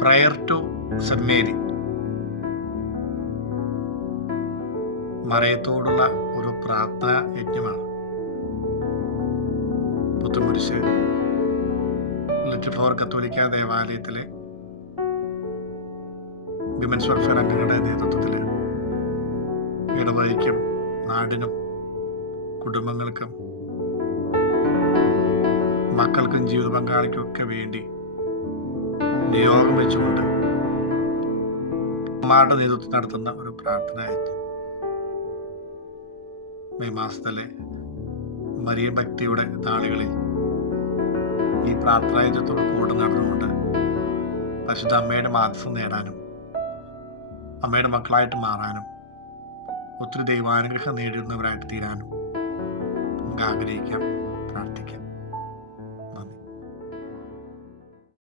Prior to saint Mary, മറിയത്തോടുള്ള ഒരു പ്രാർത്ഥനാ യജ്ഞമാണ്. പുത്തുകുരിശ് little flower കത്തോലിക്ക ദേവാലയത്തിലെ വിമൻസ് വെൽഫെയർ അംഗങ്ങളുടെ നേതൃത്വത്തിൽ ഇടവകയ്ക്കും നാടിനും കുടുംബങ്ങൾക്കും മക്കൾക്കും ജീവിത പങ്കാളിക്കും ഒക്കെ വേണ്ടി നിയോഗം വെച്ചുകൊണ്ട് അമ്മമാരുടെ നേതൃത്വം നടത്തുന്ന ഒരു പ്രാർത്ഥന യജ്ഞം മെയ് മാസത്തിലെ മരിയൻ ഭക്തിയുടെ നാളുകളിൽ ഈ പ്രാർത്ഥനാ യജ്ഞത്തോട് കൂടെ നടന്നുകൊണ്ട് പരിശുദ്ധ അമ്മയുടെ മാധ്യസ്ഥം നേടാനും അമ്മയുടെ മക്കളായിട്ട് മാറാനും ഒത്തിരി ദൈവാനുഗ്രഹം നേടുന്നവരായിട്ട് തീരാനും നമുക്ക് ആഗ്രഹിക്കാം, പ്രാർത്ഥിക്കാം.